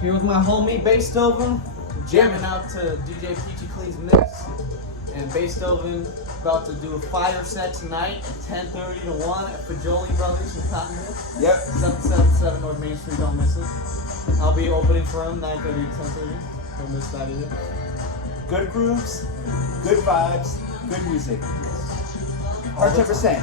Here with my homie Beethoven, jamming out to DJ Peachy Clean's mix. And Beethoven about to do a fire set tonight, 10:30 to 1 at Fajoli Brothers in Cottonwood. Yep. 777 North Main Street, don't miss it. I'll be opening for him 9:30 to 10:30. Don't miss that either. Good grooves, good vibes, good music. 100%.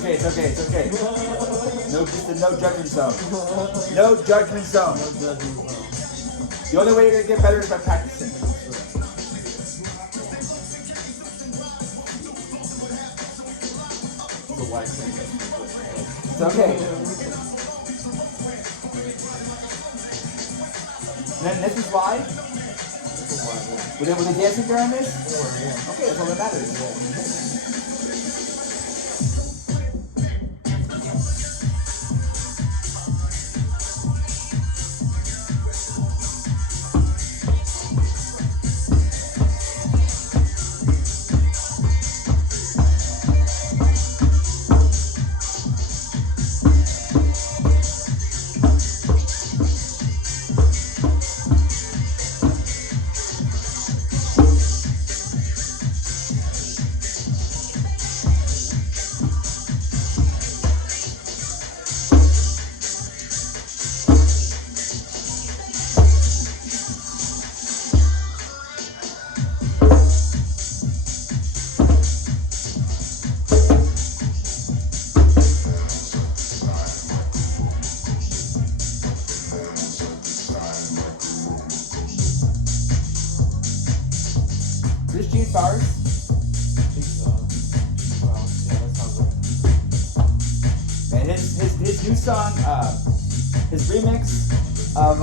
okay, it's okay, it's okay. No, just a no judgment zone. No judgment zone. No judging zone. The only way you're gonna get better is by practicing. It's a white thing. It's okay. And then this is live. It's a white thing. Were they dancing during this? Yeah. Okay, that's all that matters. This Gene Stars. I think so. Well, yeah, that sounds right. And his new song, his remix of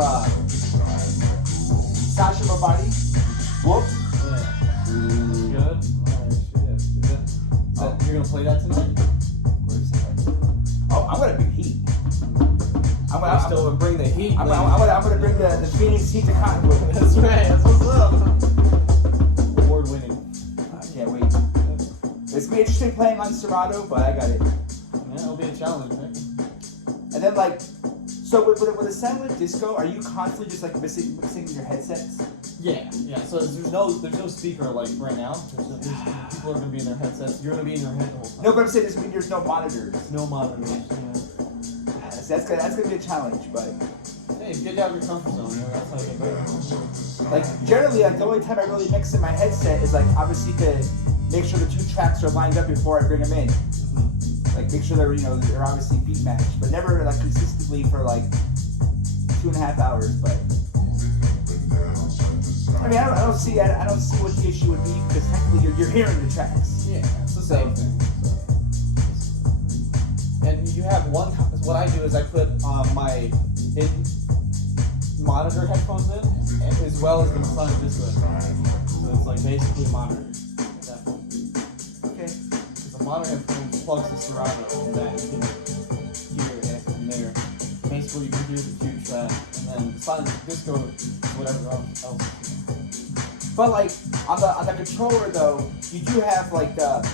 Sasha Mabadi, Whoop. Yeah. Good? Alright, shit. Is that, you're gonna play that tonight? Oh, I'm gonna bring heat. I'm Still bring the heat. gonna bring the Phoenix heat to Cottonwood. That's right, that's what's up. Award winning. I can't wait. It's gonna be interesting playing on Serato, but I got it. Yeah, it'll be a challenge, right? And then like, so with a Silent Disco, are you constantly just like mixing your headsets? Yeah. So there's no speaker like right now. People are gonna be in their headsets. You're gonna be in your head the whole time. No, but I'm saying there's no monitors. No monitors. Yeah. That's gonna be a challenge, but Hey, get out of your comfort zone. You know, that's how you get better. like generally, like the only time I really mix in my headset is like obviously to make sure the two tracks are lined up before I bring them in. Like make sure they're they're obviously beat matched, but never like consistently for like 2.5 hours. But I mean, I don't see what the issue would be because technically you're hearing the tracks. Yeah, it's the same thing. And you have one. What I do is I put my monitor headphones in, and as well as the Sonic Disco headphones. So it's like basically monitored at that point. Okay. Because the monitor headphones plugs the Serato, and then you can hear it from there. Basically, you can hear the two track, and then Sonic Disco, whatever else. But like on the controller though, you do have like the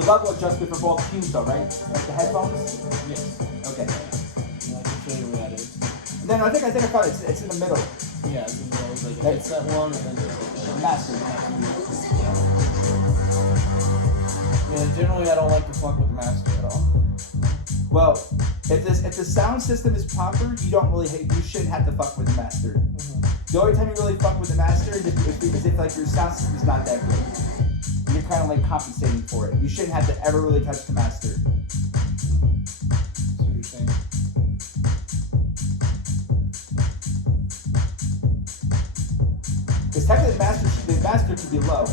level adjustment for both cues though, right? Like the headphones. Yes. Okay. And I can show you where that is. And then I think I found it's in the middle. Yeah, it's in the middle. It's like a headset one, and then there's like The master. yeah, generally I don't like to fuck with the master at all. Well, if the sound system is proper, you shouldn't have to fuck with the master. The only time you really fuck with the master is if like your sound system is not that good. You're kind of like compensating for it. You shouldn't have to ever really touch the master. That's what you're saying. Because technically the master can be low.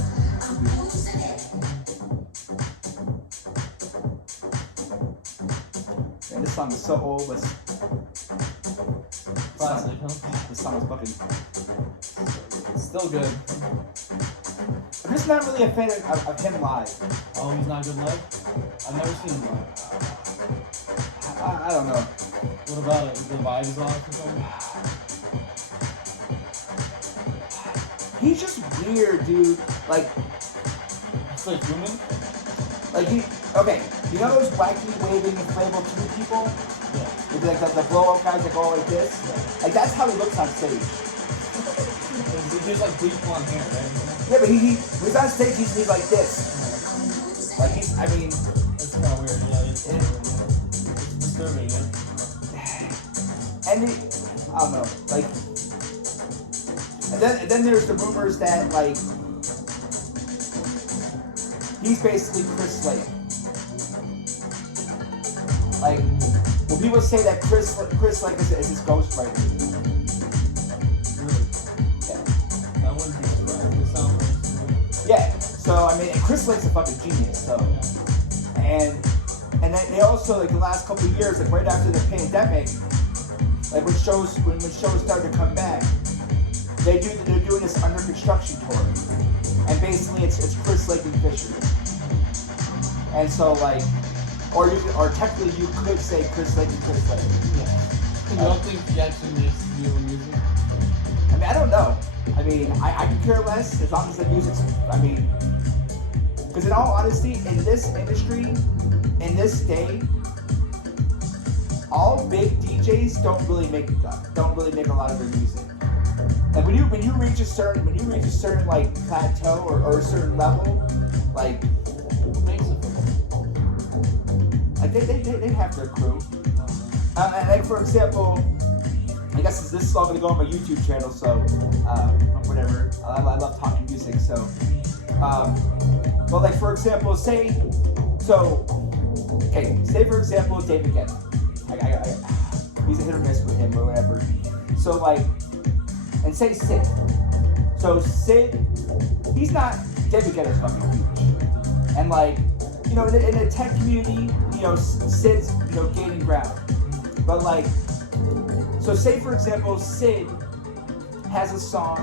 And this song is so old, but Classic, huh? this song is fucking. It's still good. I'm just not really a fan of him live. Oh, he's not good live? I've never seen him live. I don't know. What about it? The vibe is off or something? He's just weird, dude. Like It's like human? okay, you know those wacky waving inflatable tube people? Yeah. With like the blow up guys that go like this? Like that's how he looks on stage. He's like bleach blonde hair, right? Yeah, but when he's on stage, he's like this. Like It's kind of weird, yeah. It's disturbing, yeah. and I don't know, like, and then there's the rumors that like he's basically Chris Slade. Like, when people say that Chris like is his ghostwriter. Really? Yeah. That wouldn't be surprised. It sounds like Yeah. So I mean, and Chris Lake's a fucking genius. So, and then they also like the last couple of years, like right after the pandemic, like when shows started to come back, they're doing this under construction tour, and basically it's Chris Lake and Fisher. And so like, or technically you could say Chris Lake and Chris Lake. Yeah. You don't think he actually makes new music? I mean, I don't know. I mean, I could care less as long as the music's. I mean, because in all honesty, in this industry, in this day, all big DJs don't really make a lot of their music. Like when you reach a certain like plateau or a certain level, like Who makes it? like they have their crew. And like for example, I guess this is all gonna go on my YouTube channel, so whatever. I love talking music, so. But like for example, say for example David Guetta. He's a hit or miss with him or whatever. So like, and say Sid. So Sid, he's not David Guetta's fucking huge. And like, you know, in the tech community, you know, Sid's, you know, gaining ground. But like, so say for example, Sid has a song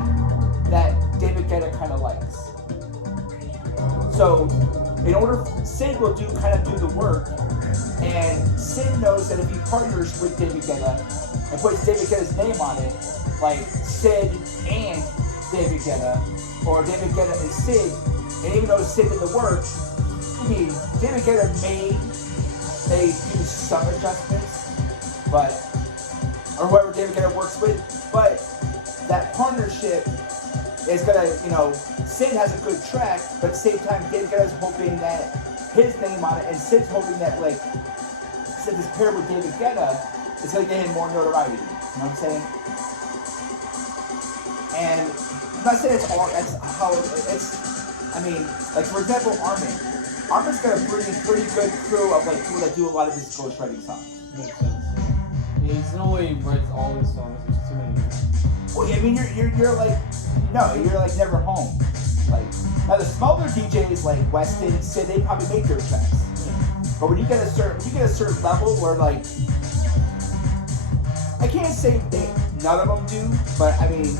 that David Guetta kind of likes. So in order, Sid will do the work, and Sid knows that if he partners with David Guetta and puts David Guetta's name on it, like Sid and David Guetta, or David Guetta and Sid, and even though Sid did the work, I mean, David Guetta may do some adjustments, but, or whoever David Guetta works with, but that partnership is gonna, you know, Sid has a good track, but at the same time, David Guetta's hoping that his name on it, and Sid's hoping that, like, Sid is paired with David Guetta, it's gonna get him more notoriety. You know what I'm saying? And I'm not saying that's how it's, I mean, like, for example, Armin. Armin's got a pretty good crew of, like, people that do a lot of his ghostwriting songs. Makes sense. Yeah, he's no way he writes all his songs. There's too many. Well, I mean, you're like, no, you're like never home. Like, now the smaller DJs like Weston, Sid, they probably make their tracks. But when you get a certain level where like, I can't say none of them do, but I mean,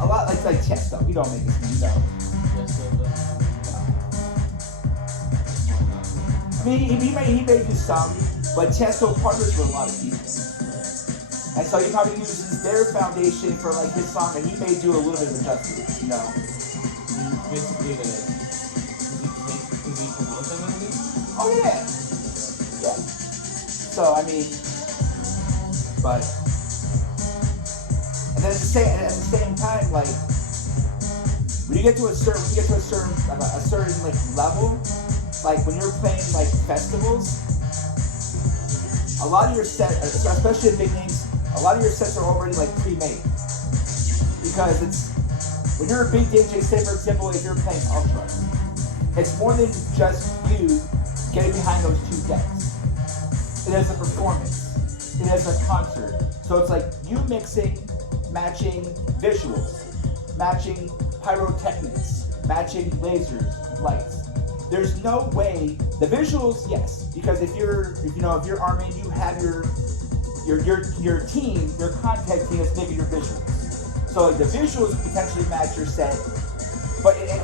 a lot like Chesto, he don't make his music. I mean, he may do some, but Chesto partners with a lot of people. And so he probably uses their foundation for like his song, and he may do a little bit of adjustments, you know. Basically, does he promote them at least? Oh yeah. So I mean, but and then at the same time, like when you get to a certain like level, like when you're playing like festivals, a lot of your sets, especially big names, a lot of your sets are already like pre-made. Because it's, when you're a big DJ, say for example, if you're playing Ultra, it's more than just you getting behind those two decks. It is a performance. It is a concert. So it's like you mixing, matching visuals, matching pyrotechnics, matching lasers, lights. There's no way, the visuals, yes, because if you're Armin, you have your team, your contact team is making your visuals. So like the visuals potentially match your set, but in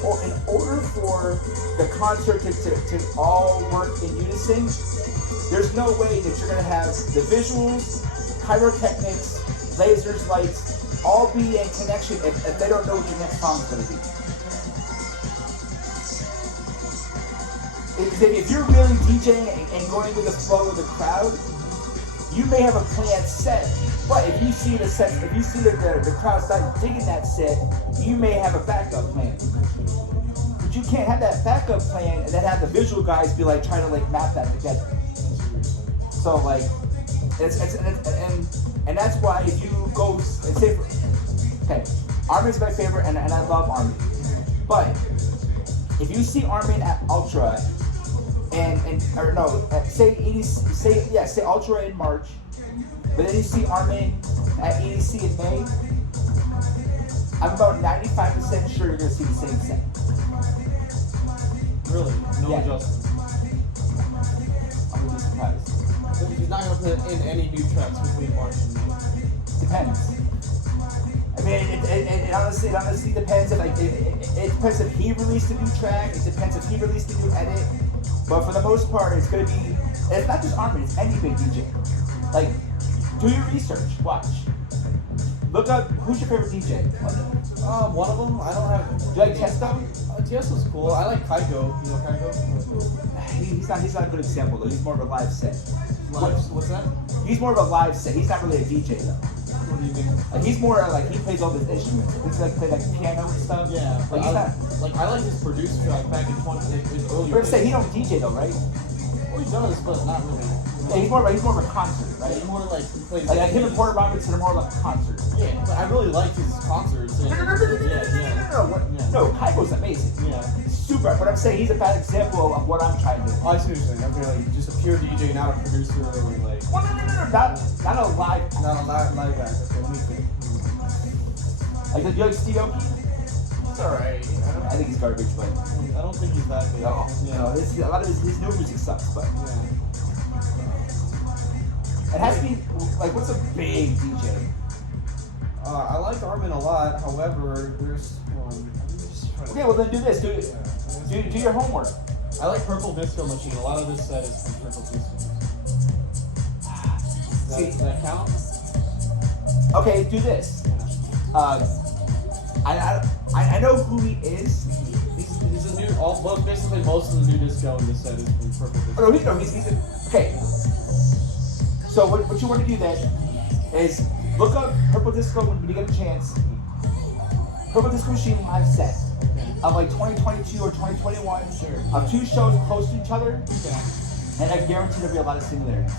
order for the concert to all work in unison, there's no way that you're gonna have the visuals, pyrotechnics, lasers, lights, all be in connection if they don't know what your next song's gonna be. If you're really DJing and going with the flow of the crowd, you may have a planned set, but if you see the crowd start digging that set, you may have a backup plan. But you can't have that backup plan and then have the visual guys be like trying to like map that together. So like, and that's why if you go and say, okay, Armin's my favorite and I love Armin, but if you see Armin at Ultra or no, say Ultra in March, but then you see Armin at EDC in May. I'm about 95% sure you're gonna see the same set. Really? No Yeah. adjustments. I'm gonna be surprised. So he's not gonna put in any new tracks between March and May. Depends. I mean, it honestly depends. If, like, it depends if he released a new track. It depends if he released a new edit. But for the most part, it's gonna be. And it's not just Armin. It's any big DJ. Like, do your research. Watch. Look up who's your favorite DJ. One of them, I don't have. Do you like Tiesto? Tiesto's cool. I like Kaiko. You know Kaiko? He's not a good example though. He's more of a live set. What's that? He's more of a live set. He's not really a DJ though. What do you mean? Like, he's more like he plays all his instruments. He's like play like piano and stuff. Yeah, Like but he's not. I like his producer track back in 20 his earlier. But say he don't DJ though, right? Well, he does, but not really. Yeah, he's more of a concert, Yeah, right? he's more like he plays. Like him and Porter Robinson are more like a concert. Yeah, but I really like his concerts. And, No, Kaiko's amazing. Yeah. Super. But I'm saying he's a bad example of what I'm trying to do. Oh, I see what you're saying. Okay, like just a pure DJ, not a producer, or like Well, no. Not a live. not a live guy. Okay, let me think. Like, do you like Steve Aoki? It's alright. I think he's garbage, but I don't think he's that good. no, Yeah. a lot of his new music sucks. But Yeah. it has to be like, what's a big DJ? I like Armin a lot. However, there's one. Okay, well then do this. Do your homework. I like Purple Disco Machine. A lot of this set is from Purple Disco Machine. Does that count? Okay, do this. I know who he is. He's a new. Basically, most of the new disco in this set is from Purple Disco. Oh, no, he's okay. So what you want to do then is look up Purple Disco when you get a chance. Purple Disco Machine live set of like 2022 or 2021 of two shows close to each other, and I guarantee there'll be a lot of similarities.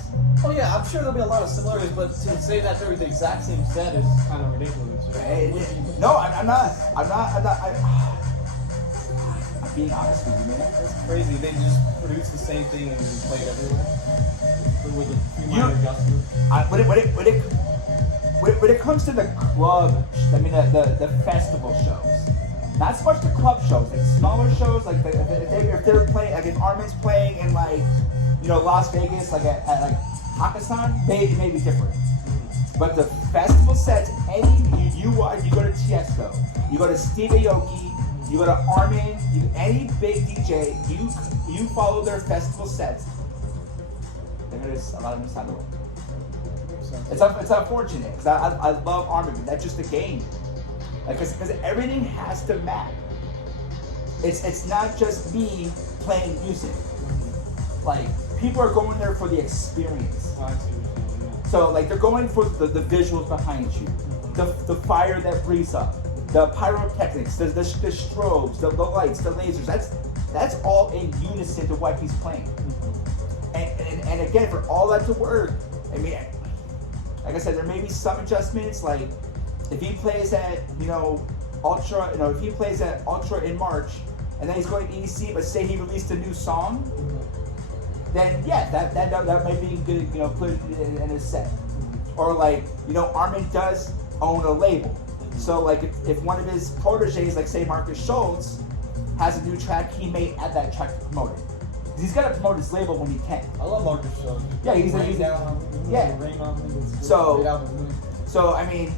Oh yeah, I'm sure there'll be a lot of similarities, but to say that they're the exact same set is kind of ridiculous. No, I'm not. I'm being honest with you, man. It's crazy. They just produce the same thing and then play it everywhere with a few minor adjustments. When it comes to the club, I mean the festival shows, not so much the club shows, like smaller shows, like if they're playing, like if Armin's playing in like, Las Vegas, like at like Hakkasan, maybe different. But the festival sets, you go to Tiesto, you go to Steve Aoki, you go to Armin, any big DJ, you follow their festival sets, they're gonna a lot of them sound the way. It's unfortunate because I love Armin, but that's just a game. Like, because everything has to match. It's not just me playing music. Like, people are going there for the experience. So like they're going for the visuals behind you, the fire that breathes up, the pyrotechnics, the strobes, the lights, the lasers. That's all in unison to what he's playing. And again, for all that to work, I mean, like I said, there may be some adjustments. Like if he plays at Ultra, if he plays at Ultra in March, and then he's going to EDC, but say he released a new song, then yeah, that might be good, put it in his set. Or like, Armin does own a label. So like if one of his proteges, like say Marcus Schultz, has a new track, he may add that track to promote it. He's got to promote his label when he can. I love Marcus Schultz. Yeah, he's yeah. So I mean,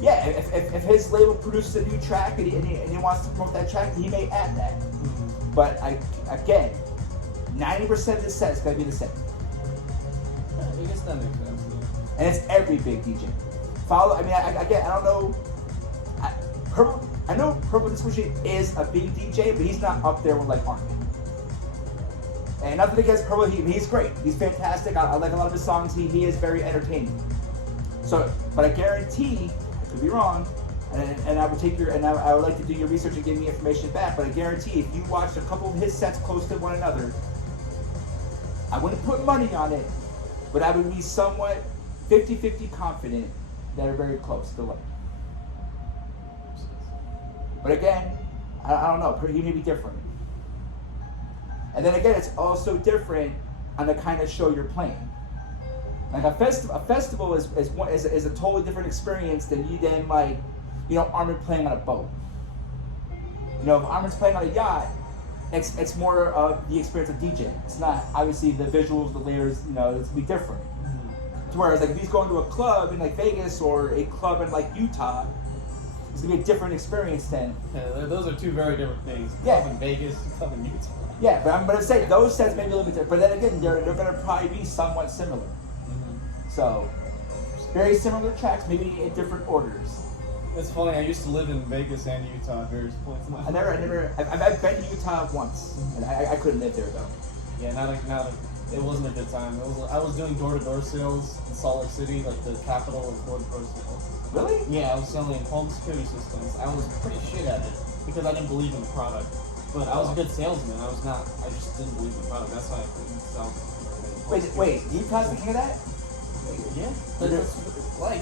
yeah, if his label produces a new track and he wants to promote that track, he may add that. But again, 90% of the set is going to be the same. I guess that makes sense. And it's every big DJ. I don't know. I know Purple Disco Machine is a big DJ, but he's not up there with like Armin. And nothing against Purple, he's great. He's fantastic. I like a lot of his songs. He is very entertaining. So, but I guarantee, I could be wrong, and I would I would like to do your research and give me information back. But I guarantee, if you watched a couple of his sets close to one another, I wouldn't put money on it, but I would be somewhat 50-50 confident that are very close to like. But again, I don't know. He may be different. And then again, it's also different on the kind of show you're playing. Like a festival is a totally different experience than like, you know, Armin playing on a boat. You know, if Armin's playing on a yacht, it's more of the experience of DJing. It's not, obviously, the visuals, the layers, you know, it's gonna be different. Whereas, like, if he's going to a club in, like, Vegas or a club in, like, Utah, it's gonna be a different experience then. Yeah, those are two very different things. Yeah. Club in Vegas, club in Utah. Yeah, but I'm saying those sets may be a little bit different. But then again, they're gonna probably be somewhat similar. So, very similar tracks, maybe in different orders. It's funny, I used to live in Vegas and Utah at various points in my life. I've been to Utah once, and I couldn't live there though. Yeah, not it wasn't a good time. I was doing door-to-door sales in Salt Lake City, like the capital of door-to-door sales. Really? Yeah, I was selling home security systems. I was pretty shit at it because I didn't believe in the product. But I was a good salesman. I just didn't believe in the product. That's why I couldn't sell. Wait, Utah's the king of that? Yeah.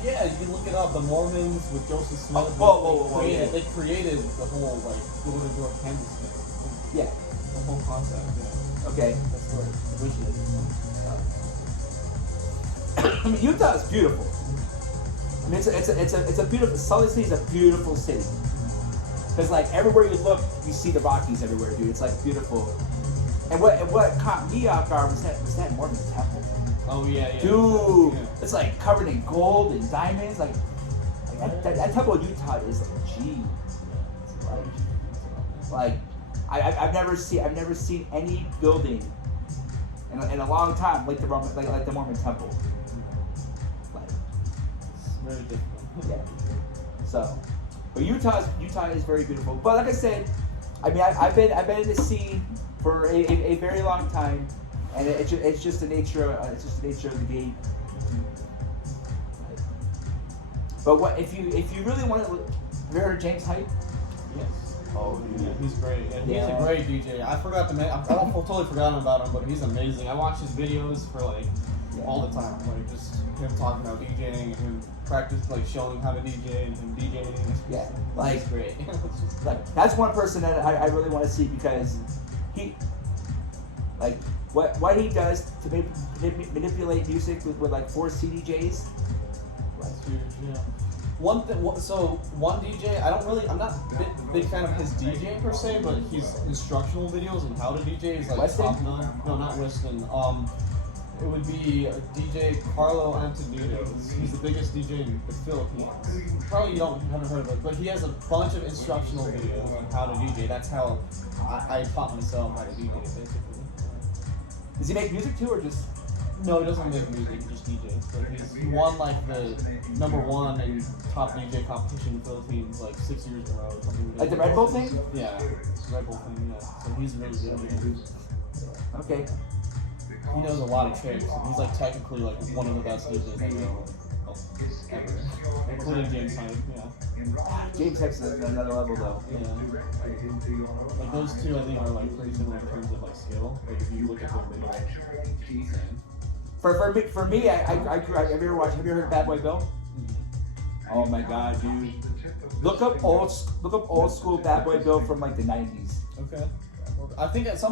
Yeah, you can look it up. The Mormons with Joseph Smith. They created the whole, like, door-to-door canvas thing. Yeah. The whole concept, yeah. Okay. That's where it originated. I mean, Utah is beautiful. I mean, it's a beautiful. Salt Lake City is a beautiful city. Because like everywhere you look, you see the Rockies everywhere, dude. It's like beautiful. And what caught me off guard was that Mormon temple. Oh yeah. Dude, yeah. It's like covered in gold and diamonds. Like that temple in Utah is like, geez. Like I've never seen any building in a long time like the Mormon temple. Like, It's very different. yeah. So, but Utah is very beautiful. But like I said, I mean I've been in the scene for a very long time, and it's just the nature of the game. But what if you really want to? Have you heard of James Hype? Yes. Oh, yeah, he's great. And he's a great DJ. I totally forgot about him, but he's amazing. I watch his videos for like all the time, like just him talking about DJing and him like showing how to DJ and him DJing. Yeah, like he's great. like that's one person that I really want to see because he, like what he does to manipulate music with like 4 CDJs. That's huge, yeah. One DJ, I'm not a big fan of his DJing per se, but his instructional videos and how to DJ is like Weston? top notch. No, not Weston. It would be DJ Carlo Antonudo. He's the biggest DJ in the Philippines. Probably you haven't heard of it, but he has a bunch of instructional videos on how to DJ. That's how I taught myself how to DJ, basically. Does he make music too, or just? No, he doesn't make music, he just DJs. But he won like the #1 and top DJ competition in the Philippines like 6 years in a row or something. Like the Red Bull thing? Yeah, the Red Bull thing, yeah. So he's really good. Okay. He knows a lot of tricks. And he's like technically like one of the best DJs I know ever. Including James Hype, yeah. James Hype's another level though. Yeah. Like those two I think are like pretty similar in terms of like skill. Like if you look at them, they're insane. For me, I grew. Have you heard of Bad Boy Bill? Mm-hmm. Oh my god, dude! Look up old school Bad Boy Bill from like the 90s. Okay. I think that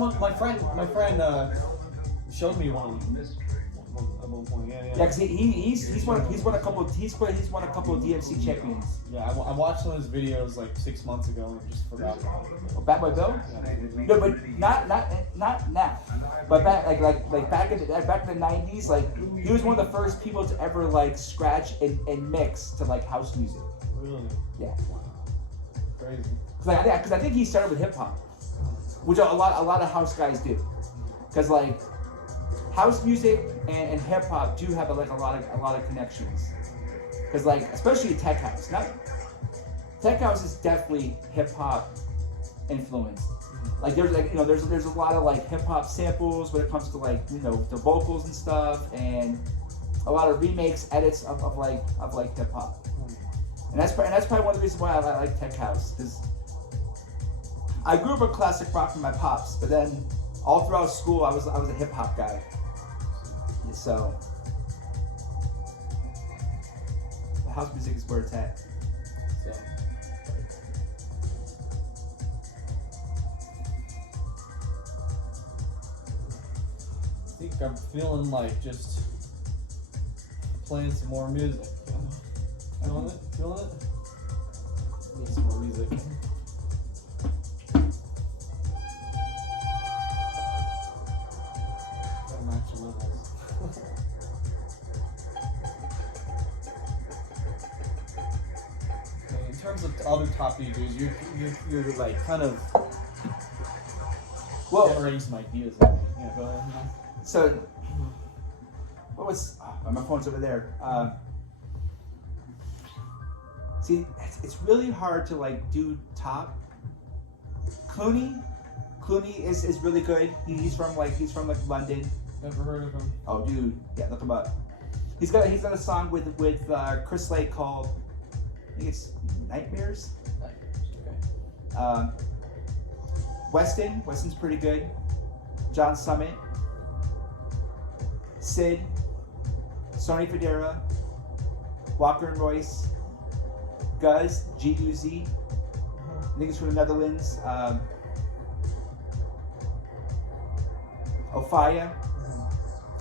my friend showed me one at one point. Yeah. Yeah, cause he's won a couple of DMC champions. Yeah, I watched one of his videos like 6 months ago and just forgot about it. Oh, Bad Boy Bill? Yeah. No, but not now. But back back in the 90s, like he was one of the first people to ever like scratch and mix to like house music. Really? Yeah. Crazy. Cause I think he started with hip hop, which a lot of house guys do. Cause like house music and hip hop do have a lot of connections. Cause like especially tech house, tech house is definitely hip hop influenced. Like there's a lot of like hip hop samples when it comes to like the vocals and stuff, and a lot of remakes, edits of hip hop. And that's probably one of the reasons why I like tech house, because I grew up with classic rock from my pops, but then all throughout school I was a hip hop guy. So the house music is where it's at. So. week, I'm feeling like just playing some more music. Feeling it? Feeling it? Need some more music. Gotta match your levels. Okay, in terms of other top DJs, you're like kind of generating some ideas. Yeah, go ahead. So, what was? Oh, my phone's over there. See, it's really hard to like do top. Clooney is really good. He's from London. Never heard of him. Oh, dude, yeah, look him up. He's got a song with Chris Lake called, I think it's Nightmares. Okay. Weston's pretty good. John Summit, Sid, Sonny Fodera, Walker and Royce, Guz, G-U-Z. I think it's from the Netherlands. Ofaya.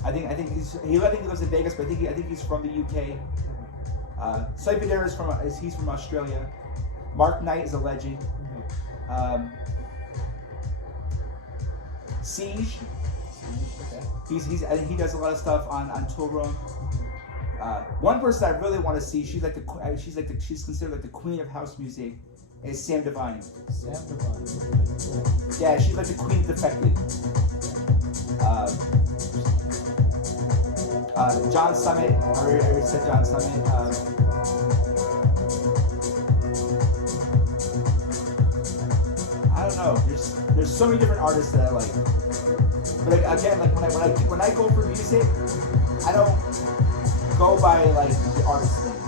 I think he lives in Vegas, but I think he's from the UK. Sonny Fodera he's from Australia. Mark Knight is a legend. Siege. Okay. I think he does a lot of stuff on Tool Room. One person I really want to see, she's considered like the queen of house music, is Sam Divine. Sam Divine. Yeah, she's like the queen of Defected. John Summit. I already said John Summit. I don't know. There's so many different artists that I like. But again, like when I go for music, I don't go by like the artist name.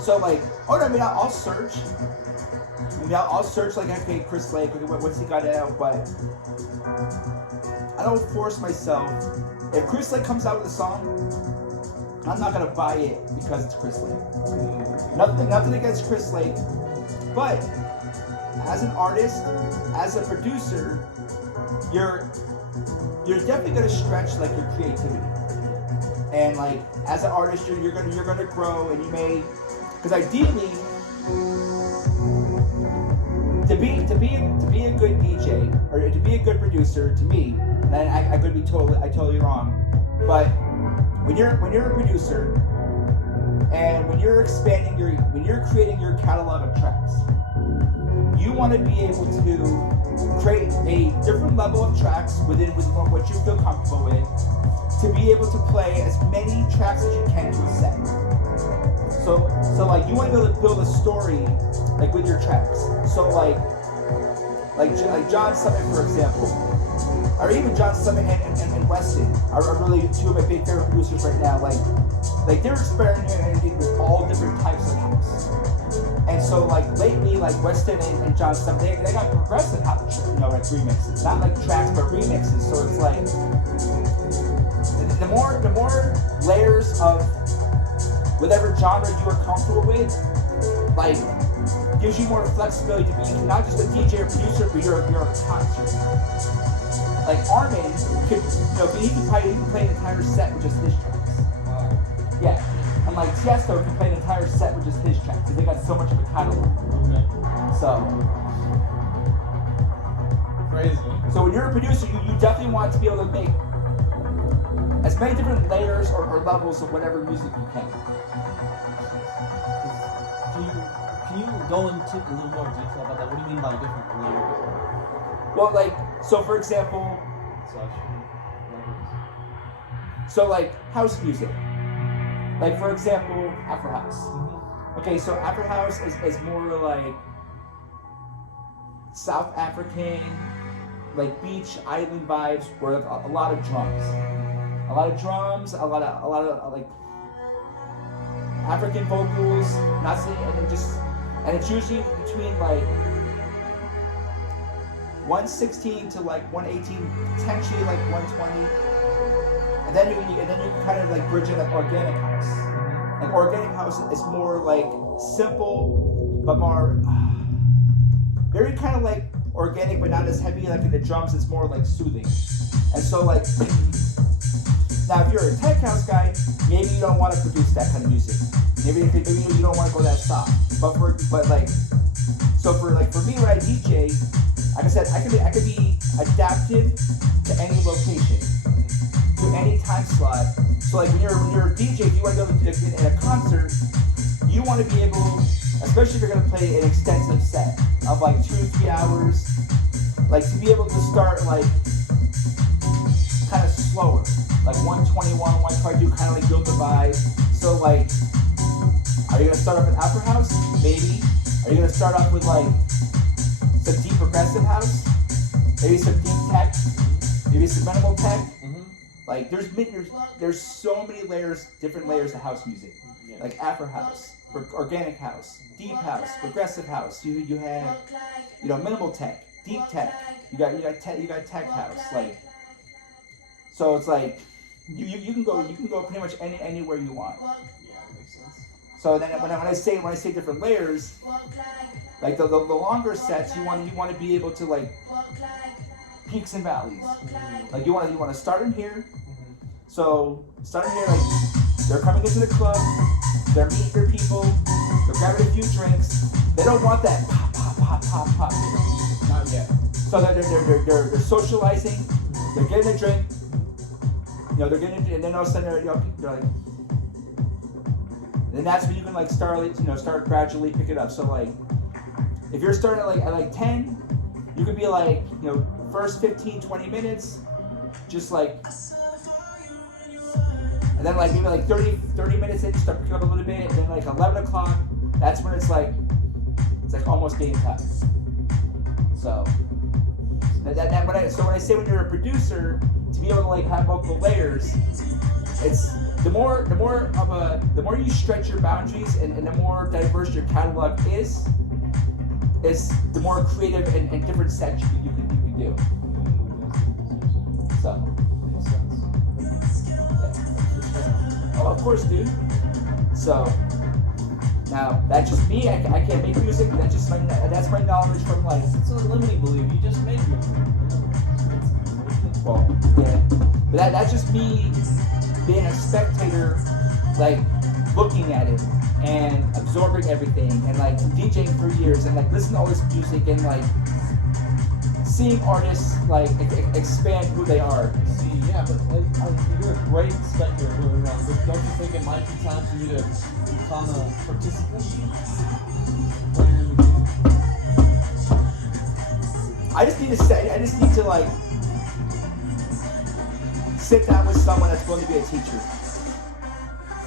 So like, I'll search. I'll search like, okay, Chris Lake, what's he got out? But I don't force myself. If Chris Lake comes out with a song, I'm not gonna buy it because it's Chris Lake. Nothing against Chris Lake, but as an artist, as a producer, you're definitely gonna stretch like your creativity. And like as an artist, you're gonna grow, and you may, because ideally, to be a good DJ or to be a good producer, to me, and I could be totally wrong, but when you're a producer and when you're creating your catalog of tracks, you want to be able to create a different level of tracks within what you feel comfortable with, to be able to play as many tracks as you can to a set. So like you want to be able to build a story like with your tracks. So like John Summit, for example, or even John Summit and Weston are really two of my big favorite producers right now. Like they're experimenting with all different types of house. And so like lately, like Weston and John Summit, they got progressive house, like remixes, not like tracks but remixes. So it's like the more layers of whatever genre you are comfortable with, like gives you more flexibility to be not just a DJ or producer, but you're a concert. Like Armin could, he can play an entire set with just his tracks. Yeah, and like Tiesto can play an entire set with just his tracks because they got so much of a catalog. Okay. So crazy. So when you're a producer, you definitely want to be able to make as many different layers or levels of whatever music you can. Can you go into a little more detail about that? What do you mean by different layers? Well, like, so for example, so like house music. Like for example, Afro House. Mm-hmm. Okay, so Afro House is more like South African, like beach island vibes, where like a lot of drums, a lot of like African vocals, not saying, and it's usually between like 116 to like 118, potentially like 120, and then you kind of like bridge in like organic house. Like organic house is more like simple, but more very kind of like organic but not as heavy. Like in the drums, it's more like soothing. And so like, now if you're a tech house guy, maybe you don't want to produce that kind of music. Maybe you don't want to go that soft. So for me when I DJ, like I said, I could be adaptive to any location, to any time slot. So like when you're a DJ, if you want to go in a concert, you want to be able, especially if you're going to play an extensive set of like 2 to 3 hours, like to be able to start like kind of slower, like 121, 122, kind of like build the vibe. So like, are you going to start off with Afro House? Maybe. Are you going to start off with like some deep progressive house? Maybe some deep tech? Maybe some minimal tech? Like there's so many layers, different layers of house music. Like Afro House, organic house, deep house, progressive house. You have, minimal tech, deep tech. You got tech house. Like, so it's like you can go pretty much anywhere you want. Yeah, that makes sense. So then when I say different layers, like the longer sets, you want to be able to like peaks and valleys. Like you want to start in here. So starting here, like they're coming into the club, they're meeting their people, they're grabbing a few drinks. They don't want that pop, pop, pop, pop, pop. Not yet. So they're socializing, they're getting a drink, they're getting, and then all of a sudden they're like, and then that's when you can like start gradually pick it up. So like, if you're starting at like 10, you could be like, first 15, 20 minutes, just like. And then like maybe like 30 minutes in, start picking up a little bit, and then like 11 o'clock, that's when it's like almost game time. So when I say when you're a producer, to be able to like have multiple layers, it's the more you stretch your boundaries and the more diverse your catalog is the more creative and different sets you can do. So. Oh, of course, dude. So now that's just me. I can't make music. That's my knowledge from like. It's a limiting belief. You just made music. Well, yeah, but that's just me being a spectator, like looking at it and absorbing everything, and like DJing for years and like listening to all this music and like seeing artists like expand who they are. Yeah, but like, you're a great spectator moving around, but don't you think it might be time for you to become a participant? I just need to like sit down with someone that's going to be a teacher.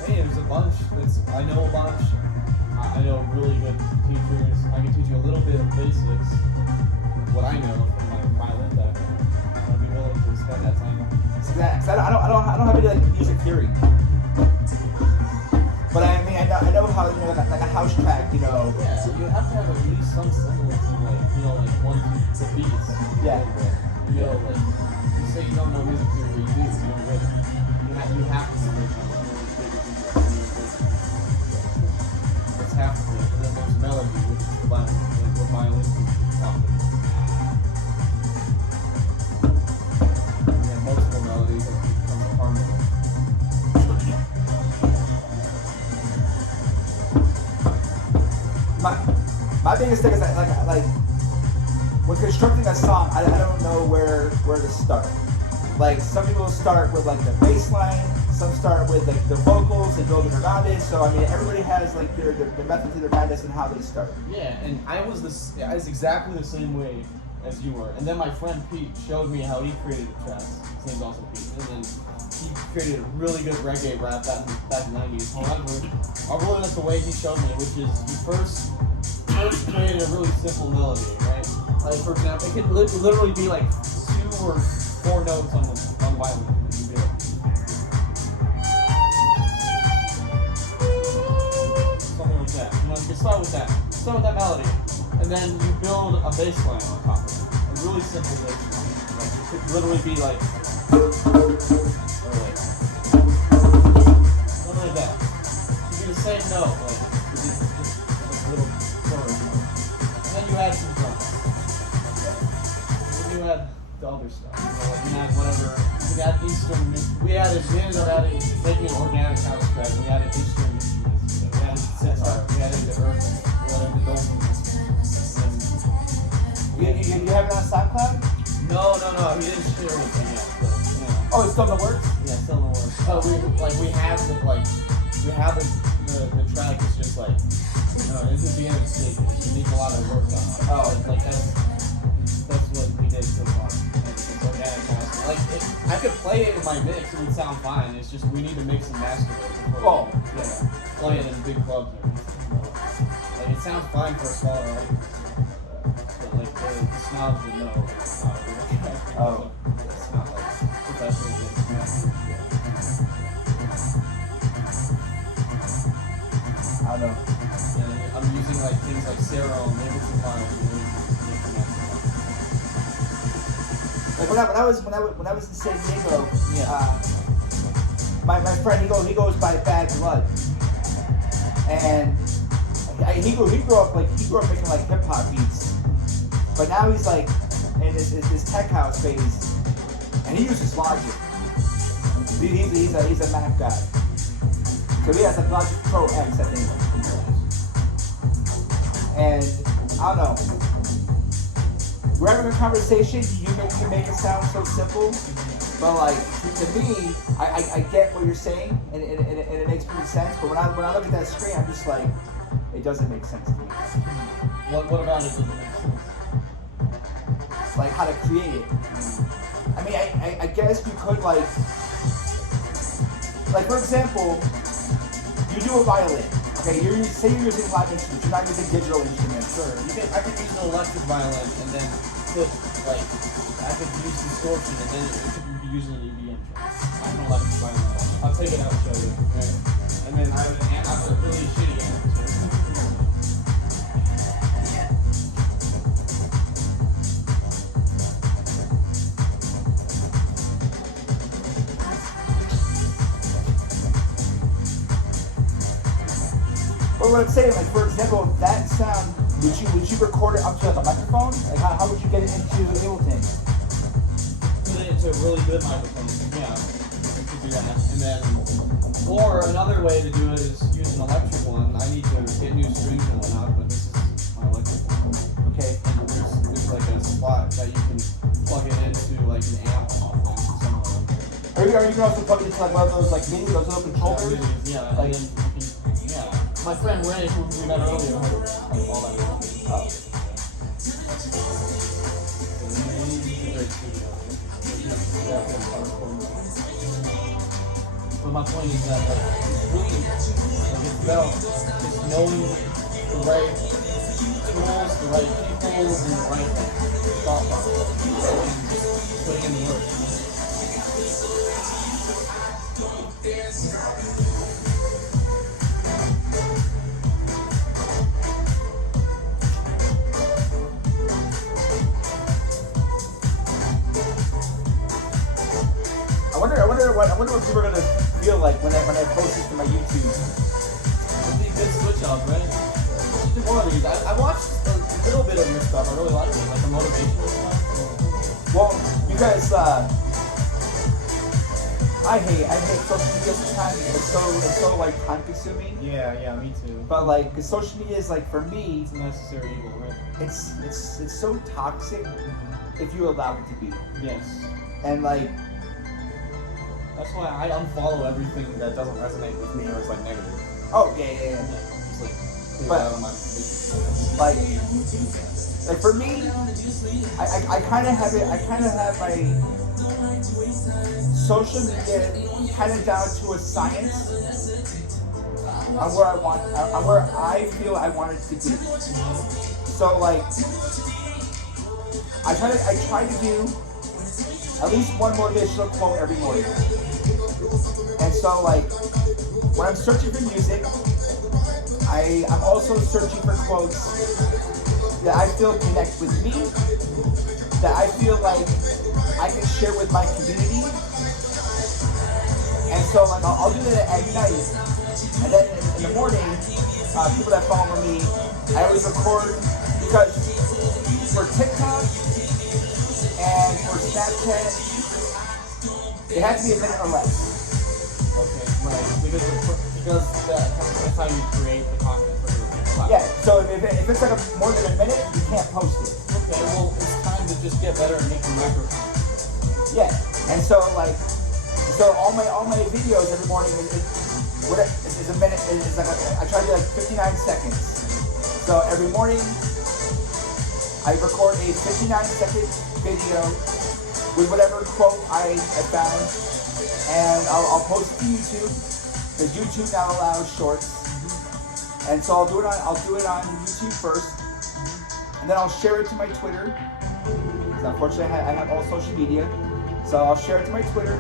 Hey, there's a bunch. I know a bunch. I know really good teachers. I can teach you a little bit of basics, what I know from my violin background. I'd be willing to spend that time. Cause I don't have any like music theory, but I mean I know how like a house track, Yeah, you have to have at least some semblance of like one to beats. Yeah. Like you say you don't know music theory, but you do. You know rhythm. You have to be rhythm. It's half of it, and then there's melody, which is the violin, what violin is talking. Multiple melodies that become a harmony. My biggest thing is that like when constructing a song, I don't know where to start. Like some people start with like the bass line, some start with like the vocals and build it around it. So I mean everybody has like their method to their madness and how they start. Yeah, and I was exactly the same way as you were. And then my friend Pete showed me how he created a track. His name's also Pete. And then he created a really good reggae rap back in the 90s. However, I really like the way he showed me, which is he first created a really simple melody, right? Like for example, it could literally be like 2 or 4 notes on the violin. You do it. Something like that. You can start with that. Start with that melody. And then you build a bass line on top of it. A really simple bass line. Like it could literally be like, or like something like that. You do the same note, like just a little chord. And then you add some drums. add the other stuff. You know, like you can add whatever. You can add Eastern. We ended up making an organic house track. We added Eastern instruments. We added sitar. We added the earth. We added the dolphins. You have it on SoundCloud? No. We didn't share anything yet. But, yeah. Oh, it's still in the works? Yeah, still in the works. Oh, we have the track is just like, it's at the end of the stage. It needs a lot of work on. Oh, like that's what we did so far. It's organic house. Like I could play it in my mix, it would sound fine. It's just we need to mix and master it before we play it in big clubs. Like it sounds fine for a smaller audience. But like the snobs would know it's not a real track. Oh. It's not like professional mix. I don't know. Yeah, I'm using like things like Sarah and Ableton Live. Like when I was in San Diego, my friend he goes by Bad Blood, and he grew up making like hip hop beats, but now he's like in this tech house phase, and he uses Logic. He's a Mac guy, so he has a Logic Pro X, I think, and I don't know. We're having a conversation, you can make it sound so simple, but like, to me, I get what you're saying, and it makes pretty sense, but when I look at that screen, I'm just like, it doesn't make sense to me. What about it doesn't make sense? Like, how to create it. I mean, I guess you could, like, for example, you do a violin. Okay, say you're using live instruments, you're not using digital instruments. Sure, I could use an electric violin and then put, like, I could use distortion and then it could be using an EDM track. I have an electric violin. I'll take it out and show you. Right. And then I have a really shitty amp too. But what I'm saying, like, for example, that sound, would you record it up to like a microphone? Like, how would you get it into Ableton? Put it into a really good microphone. Yeah, you could do that. And then, or another way to do it is use an electric one. I need to get new strings and whatnot, but this is my electric one. Okay. And there's like a slot that you can plug it into, like an amp or something. Or you can also plug it into like one of those like mini, those little controllers. Yeah, like, my friend Ray, who we met earlier, like all that. Oh. But my point is that it's really it's about just knowing the right tools, the right people, and the right thought process, and putting in the work. I wonder what people are gonna feel like when I post this to my YouTube. It'd be a good switch up, right? You should do more of these. I watched a little bit of your stuff. I really like it, like the motivational stuff. Well, because I hate social media sometimes. It's so like time consuming. Yeah, me too. But like, 'cause social media is like, for me, It's a necessary evil, right? it's so toxic if you allow it to be. Yes. And like, that's why I unfollow everything that doesn't resonate with me or is like negative. oh yeah. Just like clear But- it out of my Like for me, I kind of have it. I kind of have my social media kind of down to a science on where I feel I want it to be. So like, I try to do at least one motivational quote every morning. And so like, when I'm searching for music, I'm also searching for quotes that I feel connect with me, that I feel like I can share with my community. And so like, I'll do that at night. And then in the morning, people that follow me, I always record, because for TikTok, And for Snapchat, it has to be a minute or less. Okay, right. Because that's how you create the content for the platform. Yeah, so if it's like more than a minute, you can't post it. Okay, well, it's time to just get better at making micro content. Yeah, and so all my videos every morning is a minute. Is like I try to do like 59 seconds. So every morning I record a 59-second video with whatever quote I found, and I'll post it to YouTube because YouTube now allows shorts. And so I'll do it on YouTube first, and then I'll share it to my Twitter. Because unfortunately, I have all social media, so I'll share it to my Twitter.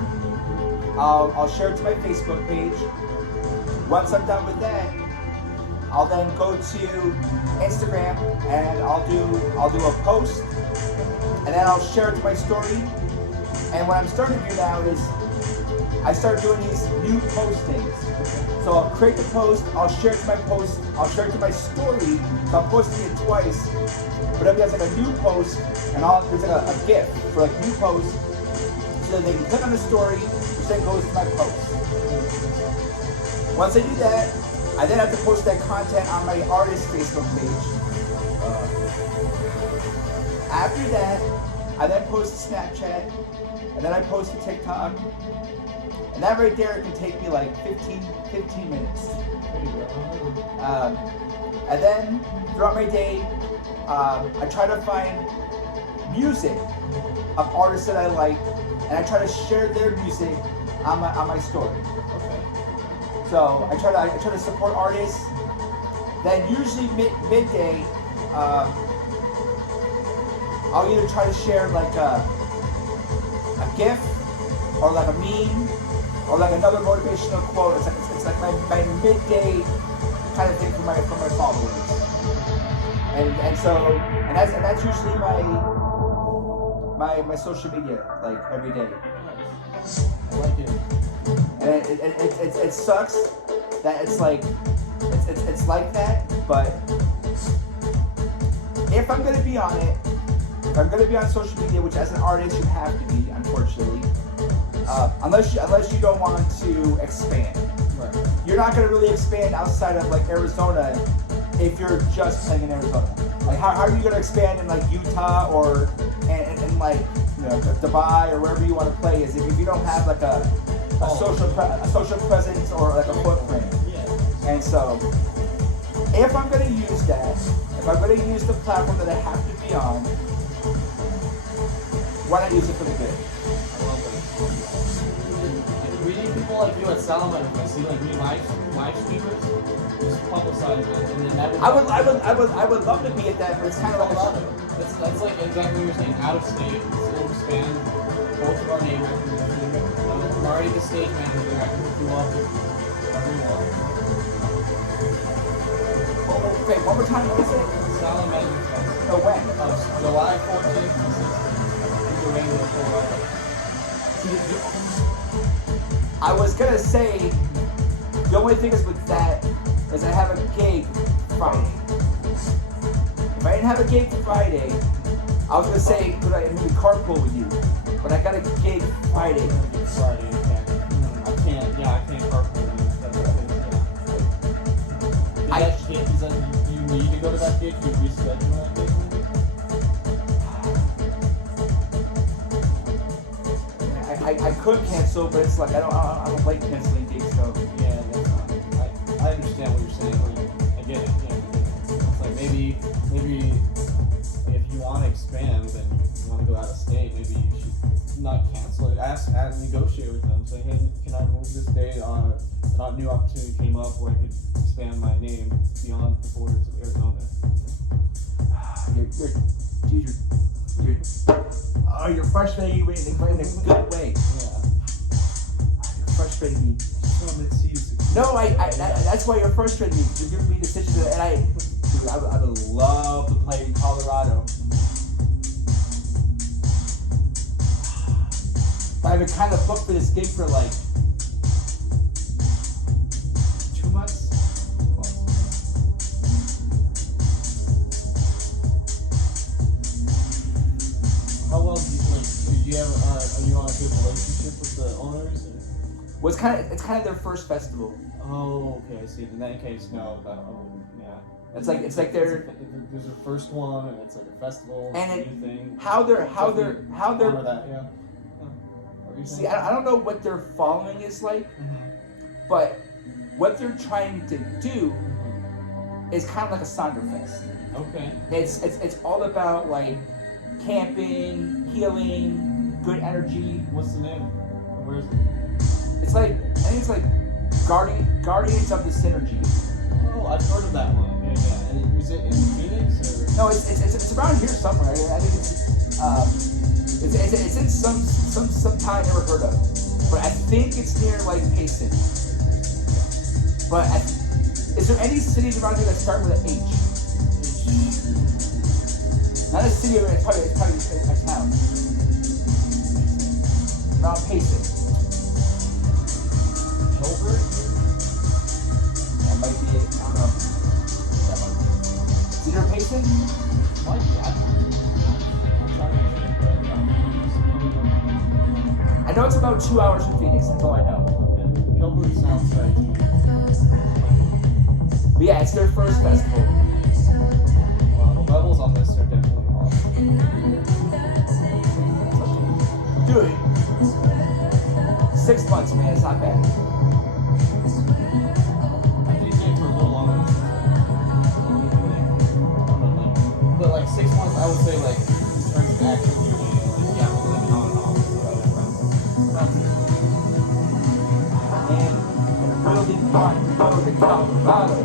I'll share it to my Facebook page. Once I'm done with that, I'll then go to Instagram and I'll do a post, and then I'll share it to my story. And what I'm starting to do now is I start doing these new postings. So I'll create the post, I'll share it to my post, I'll share it to my story, so I'm posting it twice. But if there's like a new post, and there's like a GIF for like new post, so they can click on the story, which then goes to my post. Once I do that, I then have to post that content on my artist Facebook page. After that, I then post to Snapchat, and then I post to TikTok. And that right there can take me like 15 minutes. And then throughout my day, I try to find music of artists that I like, and I try to share their music on my story. Okay. So I try to support artists. Then usually midday, I'll either try to share like a GIF or like a meme or like another motivational quote. It's like my midday kind of thing for my followers. And that's usually my social media, like every day. I like it. And it sucks that it's like that, but if I'm gonna be on it, if I'm gonna be on social media, which as an artist you have to be, unfortunately, unless you don't want to expand. Right. You're not gonna really expand outside of like Arizona if you're just playing in Arizona. Like how are you gonna expand in like Utah or and like Dubai or wherever you want to play is if you don't have like a social presence or like a footprint. Yeah. And so if I'm gonna use that, if I'm gonna use the platform that I have to be on, why not use it for the good? I love it. Reading people like you at Salamander, I see like new live streamers, just publicize it, and then that would. I would love to be at that, but it's kind of like that's like exactly what you're saying. Out of state, it'll expand both of our neighborhoods. I'm already the stage manager. I can hook you up with whatever you want. Oh, okay, one more time. What is it? Salamander Fest. Oh, when? July 14th and 16th. I was gonna say the only thing is with that is I have a gig Friday. If I didn't have a gig Friday, I was gonna say could I maybe carpool with you, but I got a gig Friday. Friday, I can't carpool with you. You need to go to that gig? You reschedule that gig? I could cancel, but it's like I don't like canceling gigs, so yeah, that's fine. I understand what you're saying. I get it. Yeah. It's like maybe if you want to expand and you want to go out of state, maybe you should not cancel it. Negotiate with them. Say, hey, can I move this day on a new opportunity came up where I could expand my name beyond the borders of Arizona. You're frustrating me in a good way. Yeah. You're frustrating me. No, that's why you're frustrating me. You're giving me decisions, and I would love to play in Colorado. But I've been kind of booked for this gig for like 2 months. How well do you Do you have? Are you on a good relationship with the owners? Or? Well, it's kind of their first festival. Oh, okay. I see. In that case, no. Yeah. It's like their There's a first one, and it's like a festival, and a new thing. how they're Honor that, yeah. See, I don't know what their following is like, but what they're trying to do is kind of like a Sonderfest. Okay. It's all about like camping, healing, good energy. What's the name? Where is it? It's like I think it's like Guardians of the Synergy. Oh, I've heard of that one. Yeah. And is it in Phoenix or? No, it's around here somewhere. I think it's in some town I never heard of, but I think it's near like Payson. But is there any cities around here that start with an H? Not a city, it's probably a town. Around Payson. Hilbert? That might be it. I don't know. That might be. Is there a Payson? Might be. I'm trying to think, but I know it's about 2 hours from Phoenix. That's all I know. Hilbert sounds right. But yeah, it's their first festival. The levels on this are definitely awesome. Dude, 6 months, man. It's not bad. I DJ for a little longer. But like 6 months, I would say like in terms of actual DJing, yeah, we're living on and off. And really fun to go to Colorado.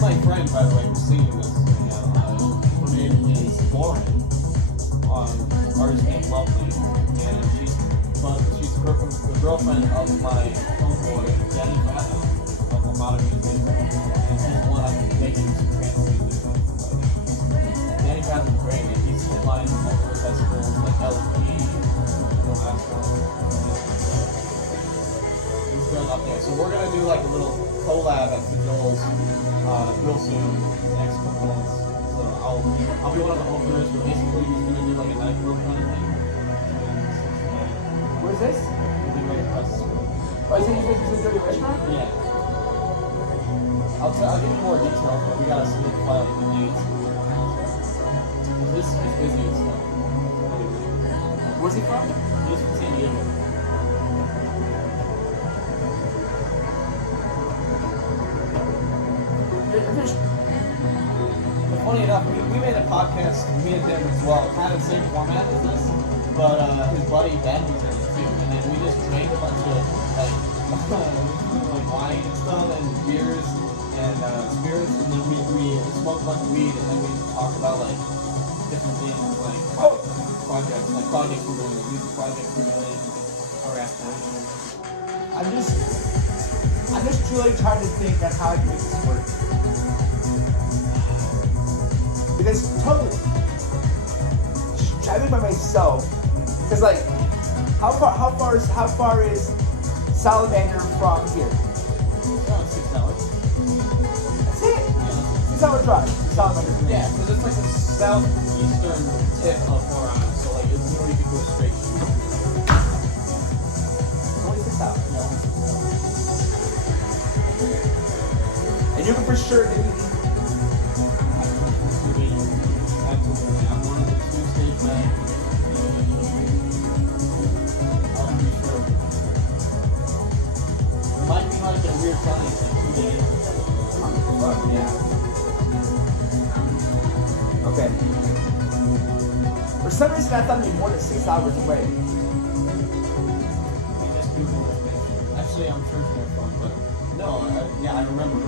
My friend, by the way, who's singing this, her name is Lauren. Artist named Lovely, and she's the girlfriend of my homeboy, Danny Fado, of Amada Music, and she's the one I'm making some trance music with. Danny Fado's great, and he's headlined multiple festivals like LP, he's good up there. So we're gonna do like a little collab at Joel's real soon, next couple months. So I'll be one of the openers, but basically he's gonna do like a night club kind of thing. What is this? We'll be right across the street. Oh, you said he's going to a restaurant? Yeah. I'll give you more details, but we gotta solidify like the dates. This is busy as stuff. Where's he from? He's from San Diego. Funny enough, we made a podcast, me and Dan as well, kind of the same format as this, but his buddy Ben was in it too, and then we just drank a bunch of like wine and stuff, and beers and spirits, and then we smoked a bunch of weed, and then we talked about like different things, like projects we're doing, music projects we're doing, our aspirations. I'm just really trying to think on how I can make this work. Because totally driving by myself, because like how far is Salamander from here? Around 6 hours. That's it. 6 hour drive. Salamander. From Yeah, because it's like the southeastern tip of 4 hours, so like it's where you could go straight to. Only 6 hours. Yeah, And you can for sure get me. absolutely. I'm one of the 2 state men. I'll be sure. It might be like a weird time, like 2 days. Yeah. Okay. For some reason, I thought it'd be more than 6 hours away. Actually, I'm sure it's more fun, but no, I remember.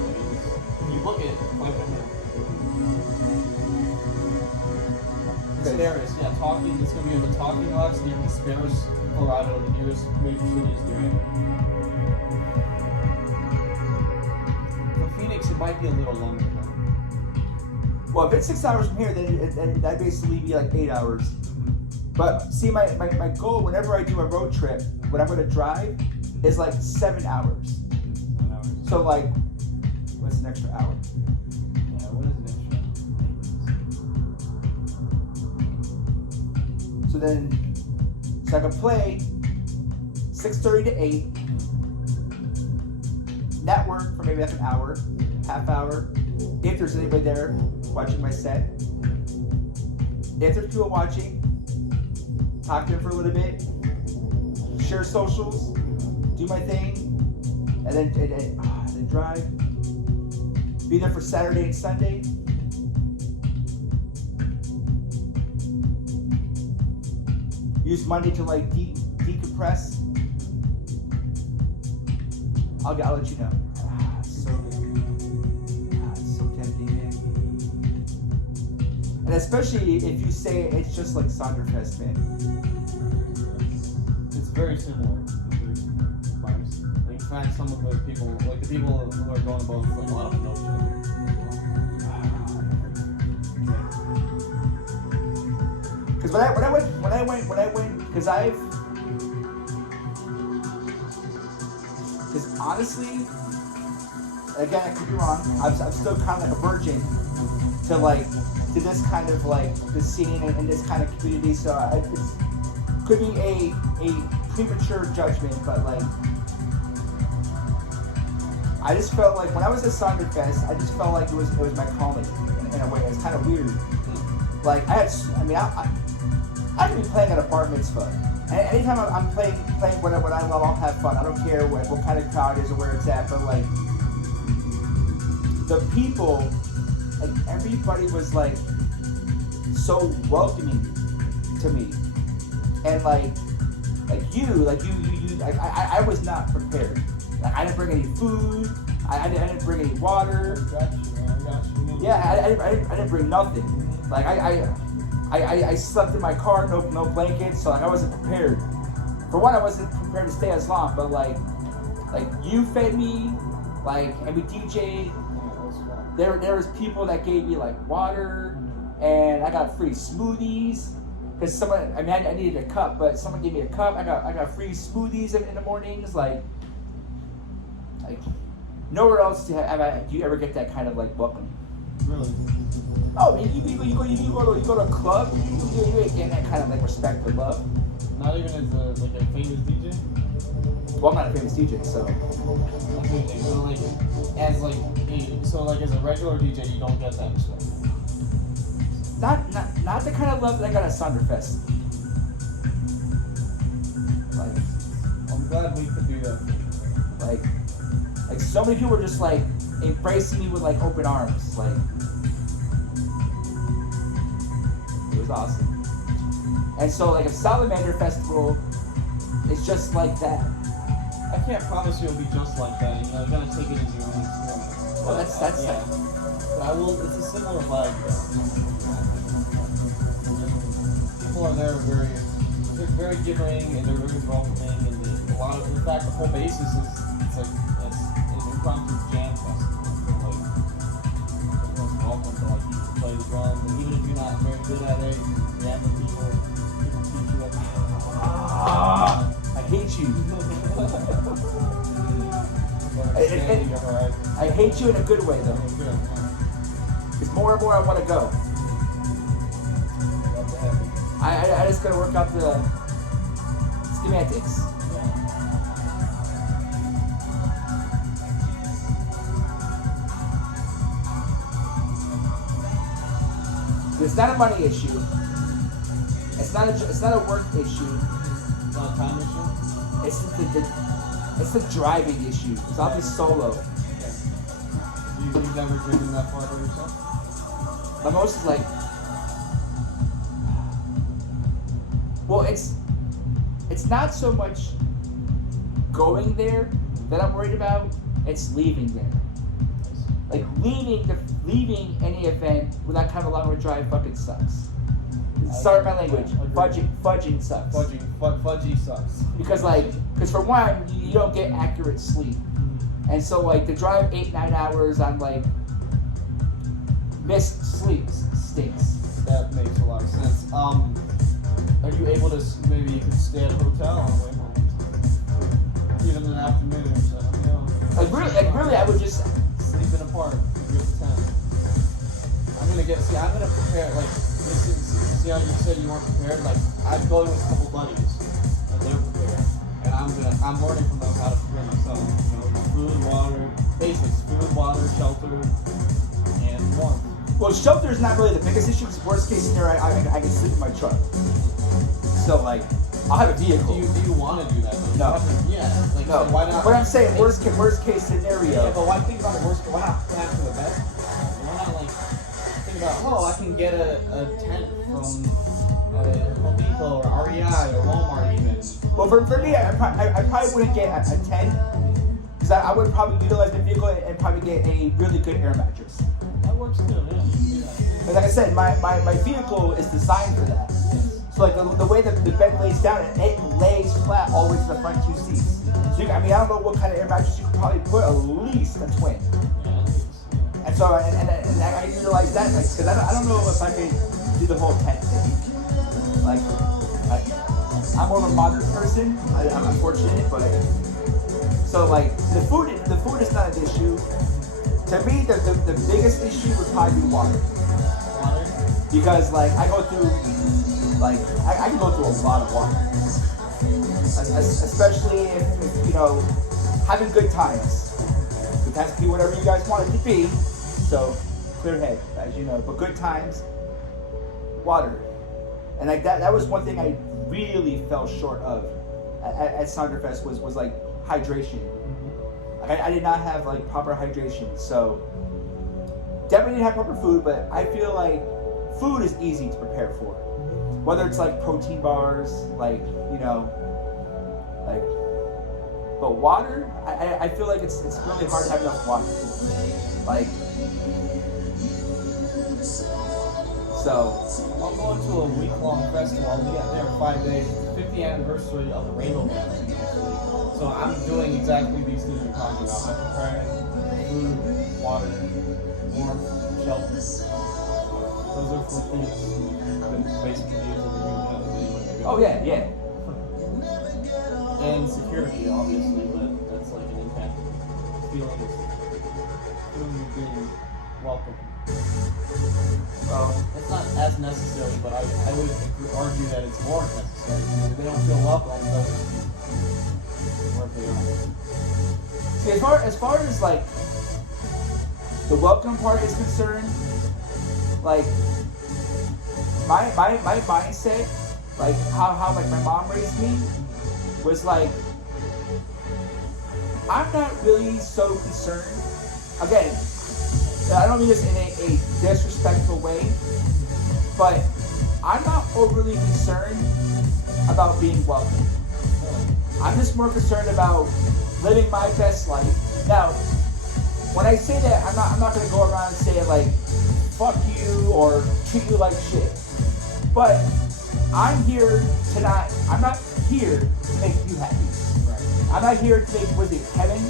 If you book it, like Casparis, yeah, talking. It's gonna be in the Talking Rocks near Casparis, Colorado. The nearest major city is Durango. For Phoenix, it might be a little longer. Well, if it's 6 hours from here, then that'd basically be like 8 hours. But see, my goal whenever I do a road trip, when I'm going to drive, is like 7 hours. So like, what's an extra hour? Yeah, what is an extra? So then, so I can play 6:30 to 8. Network for maybe like an hour, half hour. If there's anybody there watching my set. If there's people watching, talk to them for a little bit. Share socials, do my thing, and then drive. Be there for Saturday and Sunday. Use Monday to like decompress. I'll let you know. So tempting, man. And especially if you say it's just like Sonderfest, man. It's very similar. Vibes. You can find some of the people, like the people who are going above, like a lot of them know each other. Because when I went, because honestly, again, I could be wrong. I'm still kind of like a virgin to this kind of like the scene and this kind of community. So it could be a premature judgment, but like I just felt like when I was at Sonderfest, I just felt like it was my calling in a way. It's kind of weird. Like I could be playing at a bar mitzvah. And anytime I'm playing what I love, I'll have fun. I don't care what kind of crowd it is or where it's at, but like the people, like everybody was like so welcoming to me, and I was not prepared. Like I didn't bring any food. I didn't bring any water. Yeah, I didn't bring nothing. Like I slept in my car, no blankets, so like I wasn't prepared. For one, I wasn't prepared to stay as long, but like you fed me, and we DJ'd. There was people that gave me like water, and I got free smoothies. Cause someone, I needed a cup, but someone gave me a cup. I got free smoothies in the mornings, like nowhere else do you ever get that kind of like welcome. Really? Oh, you go to a club, you ain't getting that kind of like respect or love. Not even as a famous DJ? Well, I'm not a famous DJ, so. So as a regular DJ, you don't get that respect. Not the kind of love that I got at Sonderfest. Like, I'm glad we could do that. Like so many people were just like embracing me with like open arms, like. It was awesome. And so like a Salamander Festival is just like that. I can't promise you it'll be just like that. You gotta take it as your own experience. Well, that's yeah. But I will. It's a similar vibe. People are there they're very giving and they're very welcoming, and a lot of, in fact, the whole basis is it's an impromptu jam festival. Everyone's welcome to play the drums, and even if you're not very good at it, you jam with people teach you everything. I hate you. I hate you in a good way, though. Because more and more I want to go. I just gotta work out the schematics. It's not a money issue. It's not a work issue. It's not a time issue. It's the driving issue. Because I'll be solo. Okay. You've never driven that far by yourself? My most is like. Well, it's not so much going there that I'm worried about. It's leaving there. Like leaving any event with that kind of long drive fucking sucks. Sorry my language. Fudging sucks. Fudgy sucks. Because for one, you don't get accurate sleep. And so like to drive 8-9 hours on like missed sleep stinks. That makes a lot of sense. Are you able to, maybe you could stay at a hotel on the way home? Even an afternoon or so. Really, I would just. Sleeping apart. Group of 10. I'm gonna prepare, like, see how you said you weren't prepared? Like, I'm going with a couple buddies, and they're prepared. And I'm learning from them how to prepare myself. You know, food, water, basics, food, water, shelter, and warmth. Well, shelter is not really the biggest issue, because worst case scenario, I can sleep in my truck. So, like, I'll have a vehicle. Do you want to do that? No. Yeah. Like, No. so why not? What I'm saying, worst case scenario. Yeah, but why think about the worst? Why not plan for the best? Why not like think about I can get a tent from Home Depot or REI or Walmart even. Well, for me, I probably wouldn't get a tent, because I would probably utilize the vehicle and probably get a really good air mattress. That works too. Yeah. But like I said, my vehicle is designed for that. So like the way that the bed lays down, it lays flat all the way to the front two seats. So I don't know what kind of air mattress you could probably put, at least a twin. And so and I utilize that, like, because I don't know if I could do the whole tent thing. Like I'm more of a modern person. I'm unfortunate, but so like the food is not an issue. To me, the biggest issue would probably be water. Because like I go through. Like, I can go through a lot of water. Especially if you know, having good times. Good times can be whatever you guys want it to be. So, clear head, as you know. But good times, water. And like that was one thing I really fell short of at Sounderfest was like hydration. Like I did not have like proper hydration. So, definitely didn't have proper food, but I feel like food is easy to prepare for. Whether it's like protein bars, like, you know, like, but water, I feel like it's really hard to have enough water. Like, so. I'm going to a week-long festival. I'll be out there 5 days. 50th anniversary of the Rainbow Gathering next week. So I'm doing exactly these things you're talking about. I'm preparing food, water, warmth, shelter. Those are 4 things. Basically oh yeah. And security, obviously, but that's like an impact. Feeling of being welcome. Well, it's not as necessary, but I would argue that it's more necessary. Because if they don't feel welcome, then where they are. See, as far as like the welcome part is concerned, like my mindset, like how like my mom raised me, was like, I'm not really so concerned. Again, I don't mean this in a disrespectful way, but I'm not overly concerned about being welcome. I'm just more concerned about living my best life. Now, when I say that, I'm not gonna go around and say like, fuck you or treat you like shit. But I'm here tonight. I'm not here to make you happy. Right. I'm not here to make, was it Kevin?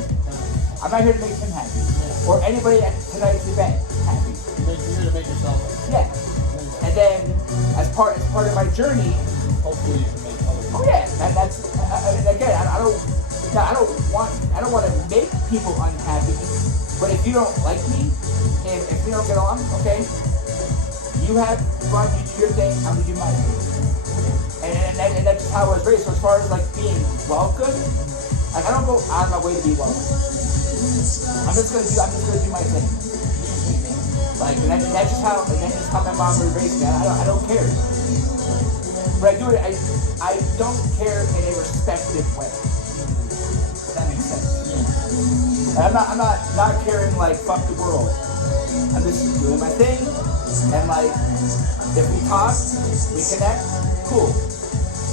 I'm not here to make him happy. Yeah. Or anybody at tonight's event happy. You're here to make yourself happy. Yeah. And then, as part of my journey, hopefully you can make other people. Oh yeah, and that's again, I don't want to make people unhappy. But if you don't like me, if we don't get along, okay, you have fun, you do your thing, I'm gonna do my thing. And that's how I was raised. So as far as like being welcome, like I don't go out of my way to be welcome. I'm just gonna do my thing. Like and that's just how my mom raised me. I don't care. But I do it. I don't care in a respective way. If that makes sense. And I'm not caring like fuck the world. I'm just doing my thing. And like, if we talk, we connect, cool.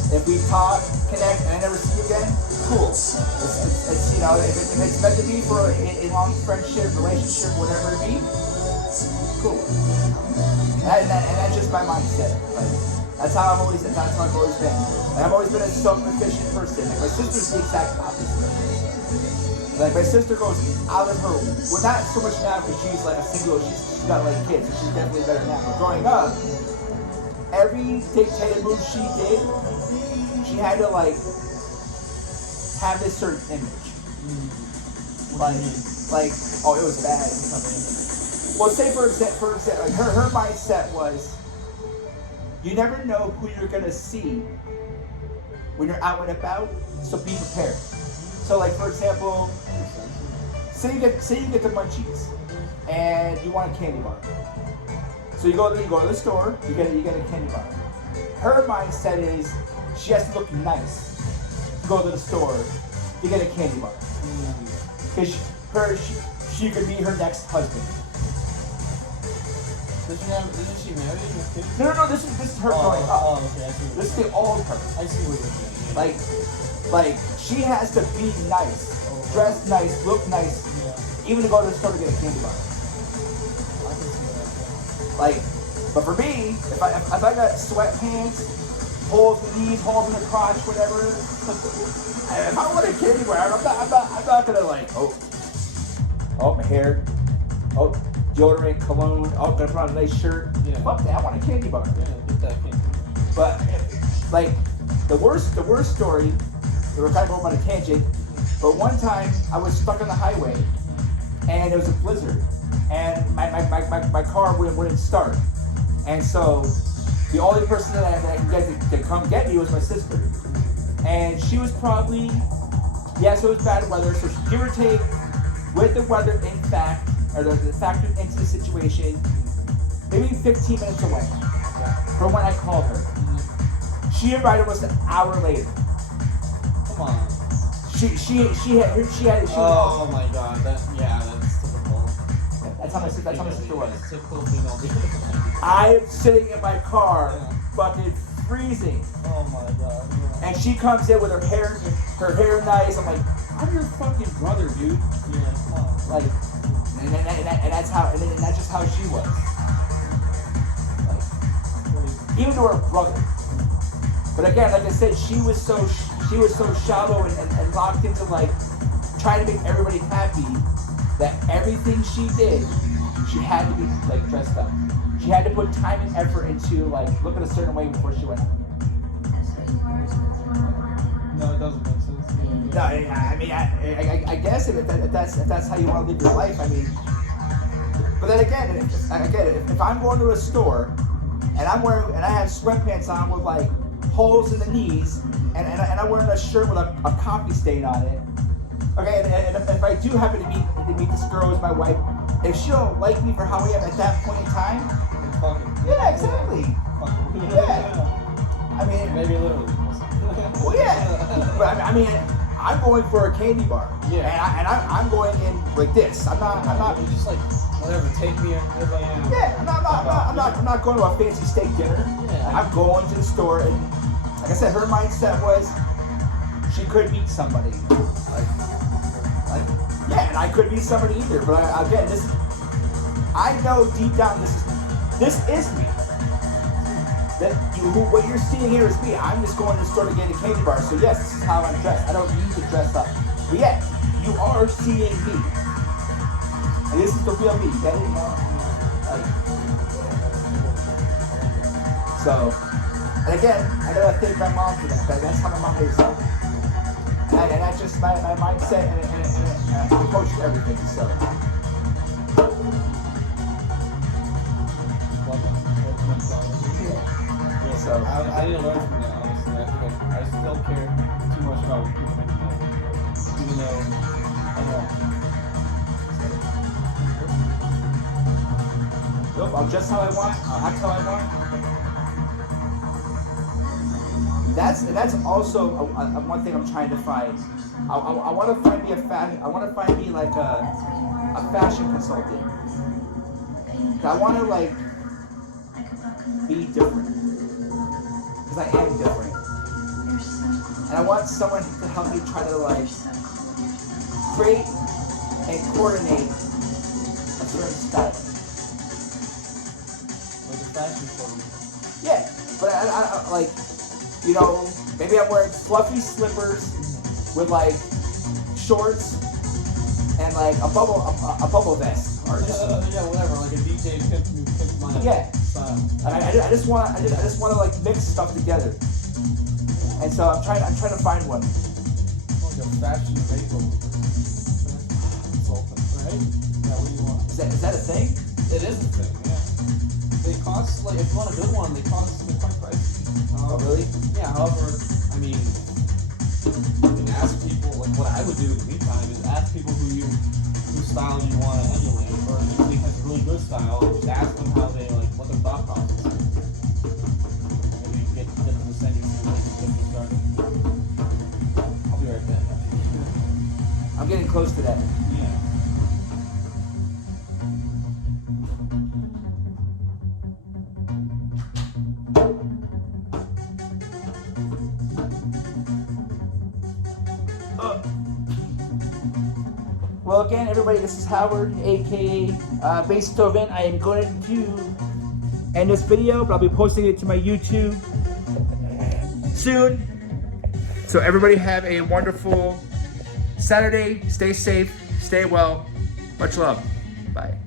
If we talk, connect, and I never see you again, cool. It's you know, if it's meant to be for a long friendship, relationship, whatever it be, cool. And that's just my mindset. Like, that's how I've always been. And I've always been a self-efficient person. Like, my sister's the exact opposite. Like, my sister goes out of her, well, not so much now because she's like a single, she's got like kids, so she's definitely better now. But growing up, every dictator move she did, she had to like have this certain image. Like, oh, it was bad. Well, say for example, like her mindset was, you never know who you're gonna see when you're out and about, so be prepared. So, like for example, say you get the munchies, and you want a candy bar. So you go to the store, you get a candy bar. Her mindset is she has to look nice to go to the store to get a candy bar, because she could be her next husband. Isn't she married with kids? No. This is her growing up. Oh, okay. I see what This is the old her. I see what you're saying. Like she has to be nice, dress nice, look nice, even to go to the store to get a candy bar. I can see that. Like, but for me, if I got sweatpants, holes in the knees, holes in the crotch, whatever, if I want a candy bar, I'm not gonna like, oh, my hair, oh, deodorant, cologne, oh, gonna put on a nice shirt. Yeah. Fuck that, I want a candy bar. Yeah, get that candy. But like the worst story, we were kind of going on a tangent, but one time I was stuck on the highway and it was a blizzard and my car wouldn't start. And so the only person that I could get to come get me was my sister. And she was probably, yes, it was bad weather, so give or take, with the weather in fact, or the factor into the situation, maybe 15 minutes away from when I called her. She arrived almost an hour later. Come on. She had. Oh my god. That's typical. That's how my sister was. Typical female behavior. I am sitting in my car, fucking freezing, Oh my god. Yeah. and she comes in with her hair nice. I'm like, I'm your fucking brother, dude. Yeah. Come on. Like, and that's just how she was. Like, even to her brother. But again, like I said, she was so shallow and locked into like trying to make everybody happy that everything she did, she had to be like dressed up. She had to put time and effort into like look at a certain way before she went. No, it doesn't make sense. No, I mean, I guess if that's how you want to live your life, I mean. But then again, if I'm going to a store and I have sweatpants on with like holes in the knees, and I'm wearing a shirt with a coffee stain on it. Okay, and if I do happen to meet this girl as my wife, if she don't like me for how I am at that point in time, yeah, exactly. Yeah. I mean, Maybe literally. well, yeah. But I mean, I'm going for a candy bar. Yeah. And I'm going in like this. I'm not. You just like whatever. Take me as I am. Yeah, I'm not going to a fancy steak dinner. Yeah. I'm going to the store, and like I said, her mindset was she could meet somebody. Like yeah, and I could meet somebody either. But again, I know deep down this is me. What you're seeing here is me. I'm just going to the store to get a candy bar. So yes, this is how I'm dressed. I don't need to dress up. But yeah, you are seeing me. And this is the real me. Get it? So, and again, I gotta thank my mom for that. That's how my mom is. And that's just my mindset and approach to everything. So. So I need to learn from that, honestly. I think I still care too much about what people think about me. Even though I know. nope, I'm just how I want. I'll act how I want. That's also one thing I'm trying to find. I want to find me like a fashion consultant. I want to like be different. Because I am different. And I want someone to help me try to like create and coordinate a certain style. Like a fashion form. Yeah, but I like, you know, maybe I'm wearing fluffy slippers with like shorts and like a bubble vest. Or just, yeah, whatever, like a DJ pimp my yeah. style. I just want to like mix stuff together, and so I'm trying to find one. a fashion makeover consultant, right? Yeah, what do you want? Is that a thing? It is a thing, yeah. They cost, like, if you want a good one, they're quite pricey. Oh, really? Yeah, however, I mean, you can ask people, like, what I would do in the meantime is ask people whose style you want to emulate, or if you think has a really good style, and just ask them how they, like, what their thought process is. Maybe get them to send you some links to get you started. I'll be right back. I'm getting close to that. Yeah. Well, again, everybody, this is Howard, aka Beethoven. I am going to end this video, but I'll be posting it to my YouTube soon. So everybody have a wonderful Saturday. Stay safe, stay well. Much love. Bye.